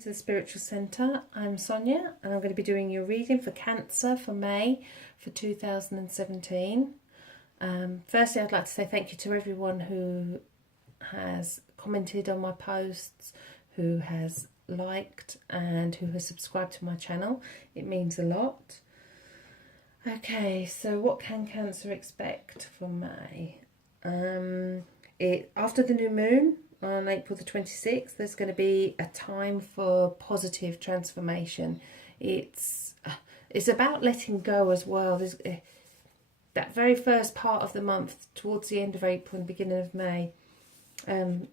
To the Spiritual Centre. I'm Sonia and I'm going to be doing your reading for Cancer for May for 2017. Firstly, I'd like to say thank you to everyone who has commented on my posts, who has liked and who has subscribed to my channel. It means a lot. Okay, so what can Cancer expect from May? After the new moon on April the 26th, there's going to be a time for positive transformation. It's about letting go as well. There's that very first part of the month, towards the end of April and beginning of May,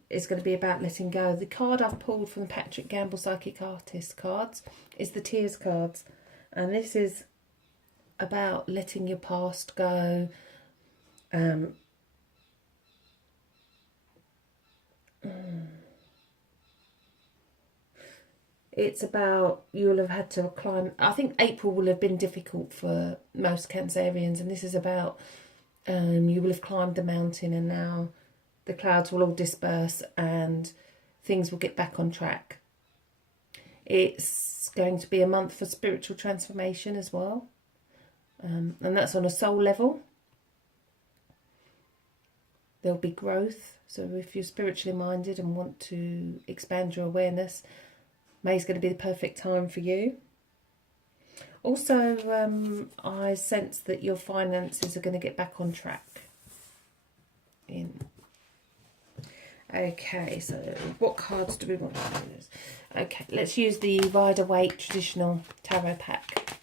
is going to be about letting go. The card I've pulled from the Patrick Gamble Psychic Artist cards is the Tears cards, and this is about letting your past go. It's about, you'll have had to climb. I think April will have been difficult for most Cancerians, and this is about you will have climbed the mountain and now the clouds will all disperse and things will get back on track. It's going to be a month for spiritual transformation as well, and that's on a soul level. There'll be growth, so if you're spiritually minded and want to expand your awareness, May's going to be the perfect time for you. Also, I sense that your finances are going to get back on track. Okay, so what cards do we want to use? Okay, let's use the Rider-Waite traditional tarot pack.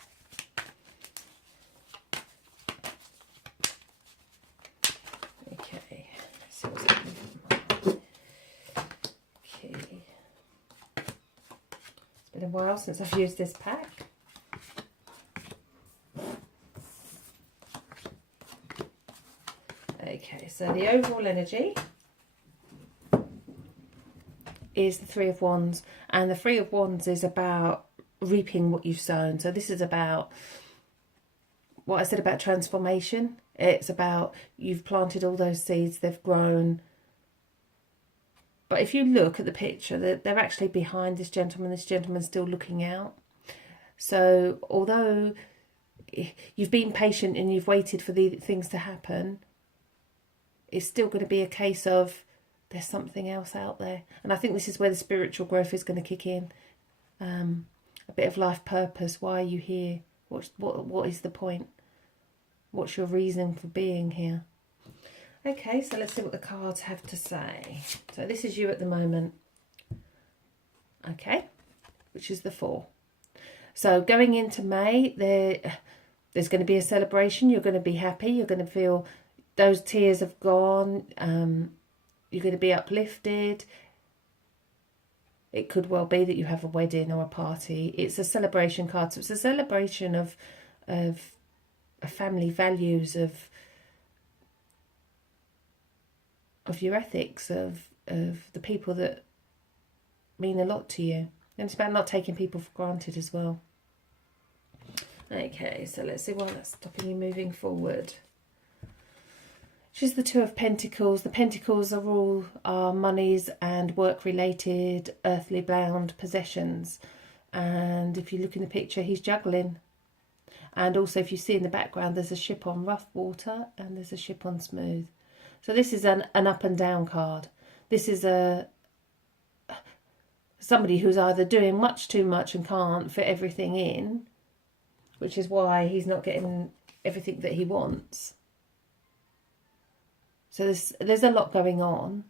Okay, let's see what's happening. Okay. Been a while since I've used this pack. Okay, so the overall energy is the Three of Wands, and the Three of Wands is about reaping what you've sown. So this is about what I said about transformation. It's about you've planted all those seeds, they've grown. But if you look at the picture, they're actually behind this gentleman's still looking out. So although you've been patient and you've waited for the things to happen, it's still going to be a case of there's something else out there. And I think this is where the spiritual growth is going to kick in. A bit of life purpose. Why are you here? What is the point? What's your reason for being here? Okay, so let's see what the cards have to say. So this is you at the moment. Okay, which is the Four. So going into May, there's going to be a celebration. You're going to be happy. You're going to feel those tears have gone. You're going to be uplifted. It could well be that you have a wedding or a party. It's a celebration card. So it's a celebration of family values, of your ethics, of the people that mean a lot to you. And it's about not taking people for granted as well. Okay, so let's see why that's stopping you moving forward. She's the Two of Pentacles. The Pentacles are all our monies and work-related, earthly bound possessions. And if you look in the picture, he's juggling. And also, if you see in the background, there's a ship on rough water and there's a ship on smooth. So this is an up and down card. This is somebody who's either doing much too much and can't fit everything in, which is why he's not getting everything that he wants. So there's a lot going on.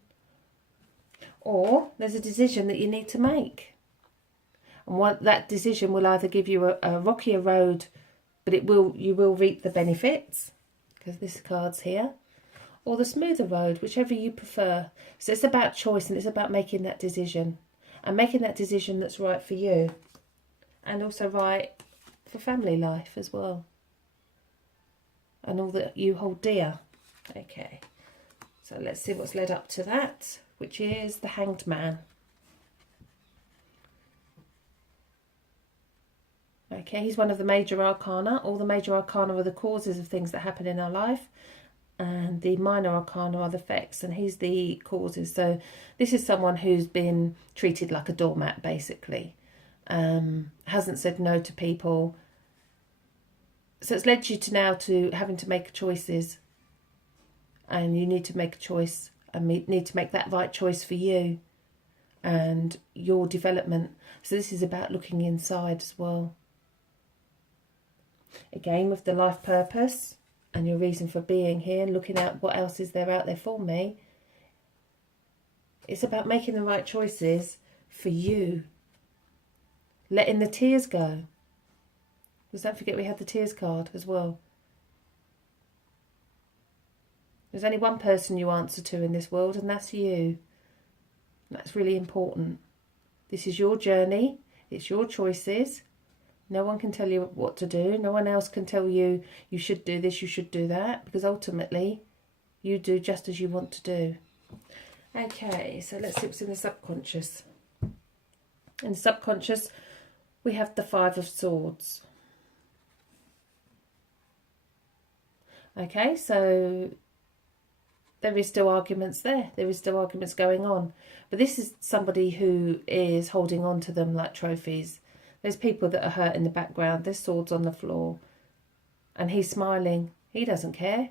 Or there's a decision that you need to make. And that decision will either give you a rockier road, but you will reap the benefits, because this card's here, or the smoother road, whichever you prefer. So it's about choice, and it's about making that decision, and making that decision that's right for you, and also right for family life as well, and all that you hold dear. Okay, so let's see what's led up to that, which is the Hanged Man. Okay, he's one of the major arcana. All the major arcana are the causes of things that happen in our life. and the minor arcana are the effects, and he's the causes. So this is someone who's been treated like a doormat, basically. Hasn't said no to people. So it's led you to now to having to make choices, and you need to make a choice and need to make that right choice for you and your development. So this is about looking inside as well. Again, with the life purpose and your reason for being here, and looking at what else is there out there for me. It's about making the right choices for you. Letting the tears go. Because don't forget we had the tears card as well. There's only one person you answer to in this world, and that's you. That's really important. This is your journey. It's your choices. No one can tell you what to do. No one else can tell you you should do this, you should do that. Because ultimately, you do just as you want to do. Okay, so let's see what's in the subconscious. In the subconscious, we have the Five of Swords. Okay, so there is still arguments there. There is still arguments going on. But this is somebody who is holding on to them like trophies. There's people that are hurt in the background. There's swords on the floor. And he's smiling. He doesn't care.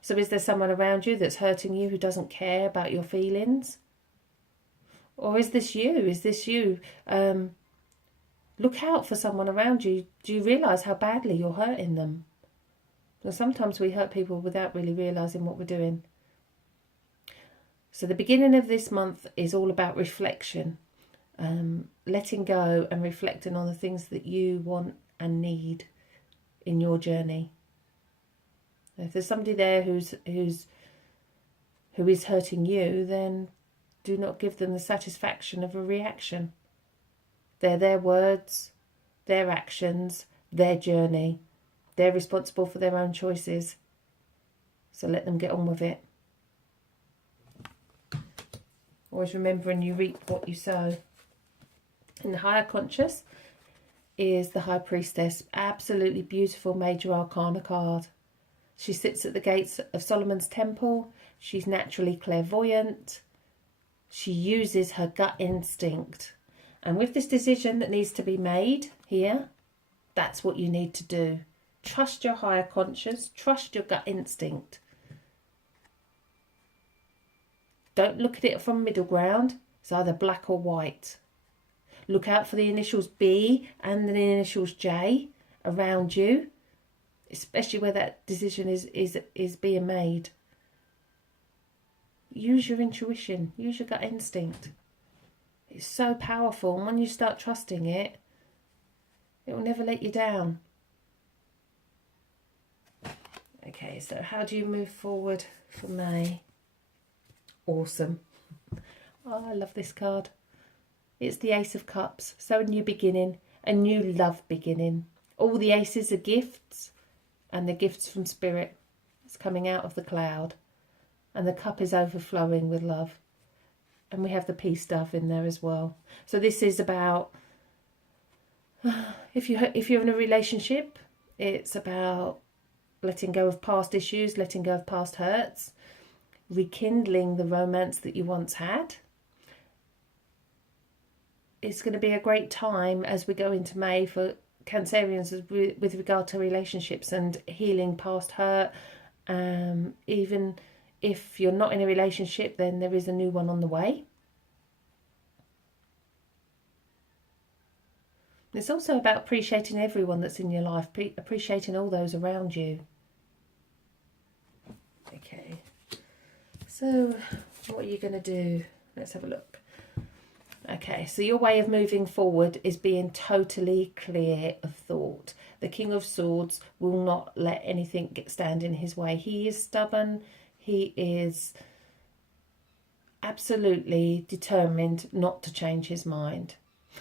So is there someone around you that's hurting you who doesn't care about your feelings? Or is this you? Is this you? Look out for someone around you. Do you realise how badly you're hurting them? Because sometimes we hurt people without really realising what we're doing. So the beginning of this month is all about reflection. Letting go and reflecting on the things that you want and need in your journey. If there's somebody there who is hurting you, then do not give them the satisfaction of a reaction. They're their words, their actions, their journey. They're responsible for their own choices. So let them get on with it. Always remembering you reap what you sow. In the higher conscious is the High Priestess. Absolutely beautiful major arcana card. She sits at the gates of Solomon's temple. She's naturally clairvoyant. She uses her gut instinct. And with this decision that needs to be made here, that's what you need to do. Trust your higher conscious. Trust your gut instinct. Don't look at it from middle ground. It's either black or white. Look out for the initials B and the initials J around you, especially where that decision is being made. Use your intuition. Use your gut instinct. It's so powerful, and when you start trusting it, it will never let you down. Okay, so how do you move forward for May? Awesome. Oh, I love this card. It's the Ace of Cups. So a new beginning, a new love beginning. All the aces are gifts, and the gifts from Spirit. It's coming out of the cloud, and the cup is overflowing with love. And we have the peace stuff in there as well. So this is about, if you're in a relationship, it's about letting go of past issues, letting go of past hurts, rekindling the romance that you once had. It's going to be a great time as we go into May for Cancerians with regard to relationships and healing past hurt. Even if you're not in a relationship, then there is a new one on the way. It's also about appreciating everyone that's in your life, appreciating all those around you. Okay, so what are you going to do? Let's have a look. Okay, so your way of moving forward is being totally clear of thought. The King of Swords will not let anything stand in his way. He is stubborn. He is absolutely determined not to change his mind.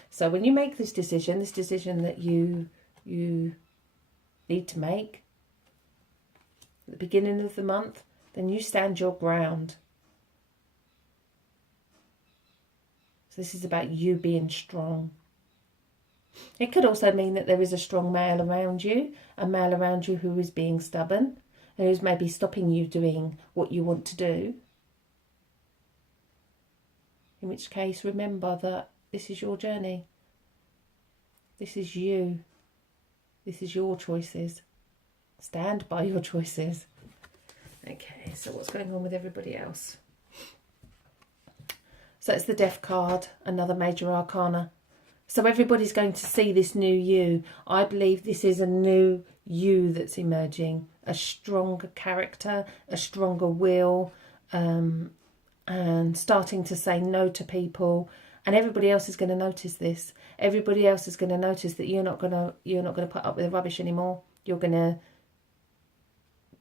So when you make this decision that you need to make at the beginning of the month, then you stand your ground. So this is about you being strong. It could also mean that there is a strong male around you, a male around you who is being stubborn, and who's maybe stopping you doing what you want to do. In which case, remember that this is your journey. This is you. This is your choices. Stand by your choices. Okay, so what's going on with everybody else? So it's the Death card, another major arcana. So everybody's going to see this new you. I believe this is a new you that's emerging. A stronger character, a stronger will, and starting to say no to people. And everybody else is going to notice this. Everybody else is going to notice that you're not going to put up with the rubbish anymore. You're going to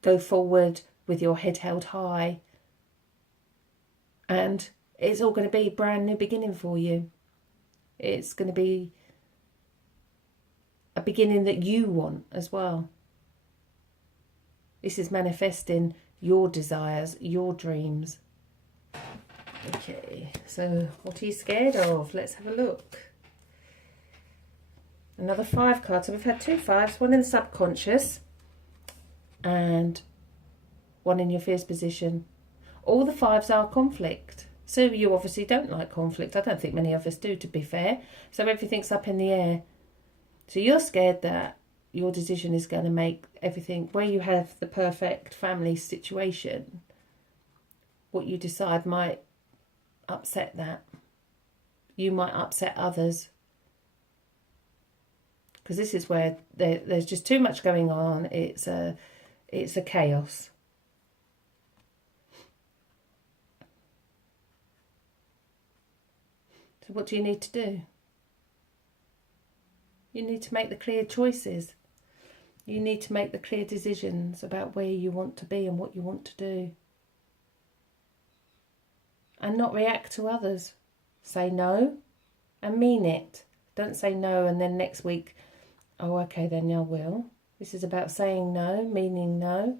go forward with your head held high. And it's all going to be a brand new beginning for you. It's going to be a beginning that you want as well. This is manifesting your desires, your dreams. Okay, so what are you scared of? Let's have a look. Another 5 card. So we've had 2 5s, one in the subconscious and one in your fears position. All the 5s are conflict. So you obviously don't like conflict. I don't think many of us do, to be fair. So everything's up in the air. So you're scared that your decision is going to make everything, where you have the perfect family situation, what you decide might upset that. You might upset others. Because this is where there's just too much going on. It's a chaos. So what do you need to do? You need to make the clear choices. You need to make the clear decisions about where you want to be and what you want to do. And not react to others. Say no and mean it. Don't say no and then next week, oh, okay, then I will. This is about saying no, meaning no.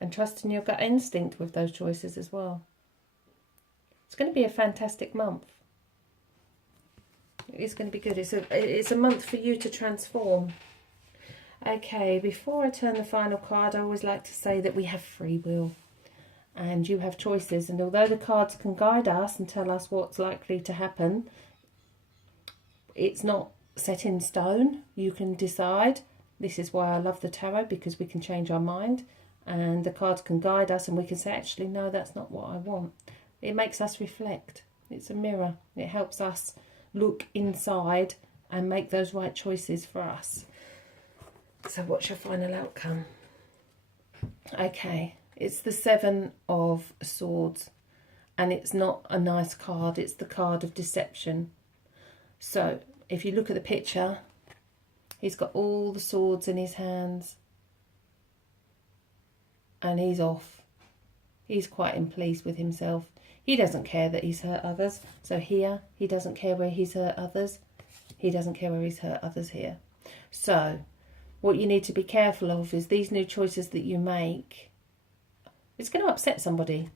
And trusting your gut instinct with those choices as well. It's going to be a fantastic month. It's going to be good. It's a month for you to transform. Okay, before I turn the final card, I always like to say that we have free will. And you have choices. And although the cards can guide us and tell us what's likely to happen, it's not set in stone. You can decide. This is why I love the tarot, because we can change our mind. And the cards can guide us and we can say, actually, no, that's not what I want. It makes us reflect. It's a mirror. It helps us look inside and make those right choices for us. So what's your final outcome? Okay, it's the 7 of Swords. And it's not a nice card. It's the card of deception. So if you look at the picture, he's got all the swords in his hands. And he's off. He's quite pleased with himself. He doesn't care that he's hurt others. So here, he doesn't care where he's hurt others. He doesn't care where he's hurt others here. So what you need to be careful of is these new choices that you make. It's going to upset somebody.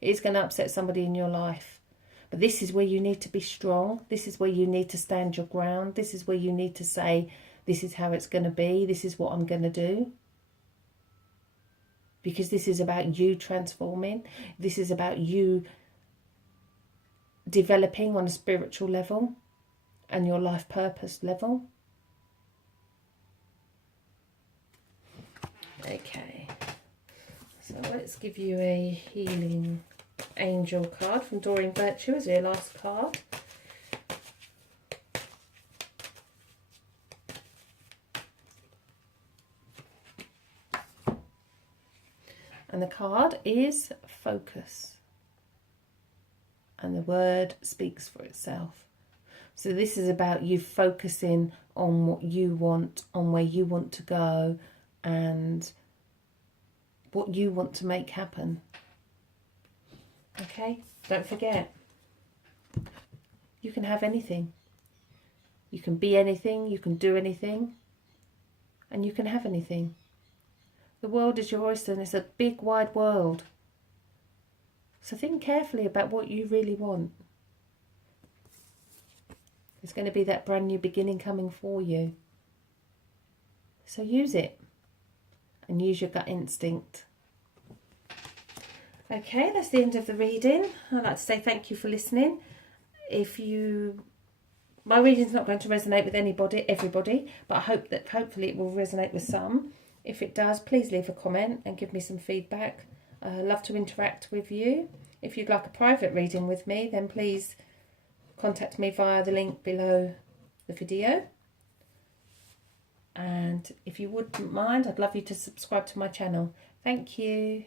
It's going to upset somebody in your life. But this is where you need to be strong. This is where you need to stand your ground. This is where you need to say, this is how it's going to be. This is what I'm going to do. Because this is about you transforming. This is about you developing on a spiritual level and your life purpose level. Okay. So let's give you a healing angel card from Doreen Virtue as your last card. And the card is focus. And the word speaks for itself. So this is about you focusing on what you want, on where you want to go, and what you want to make happen. Okay? Don't forget, you can have anything. You can be anything, you can do anything, and you can have anything. The world is your oyster, and it's a big, wide world. So think carefully about what you really want. There's going to be that brand new beginning coming for you. So use it and use your gut instinct. Okay, that's the end of the reading. I'd like to say thank you for listening. My reading's not going to resonate with everybody, but I hope that hopefully it will resonate with some. If it does, please leave a comment and give me some feedback. I love to interact with you. If you'd like a private reading with me, then please contact me via the link below the video. And if you wouldn't mind, I'd love you to subscribe to my channel. Thank you.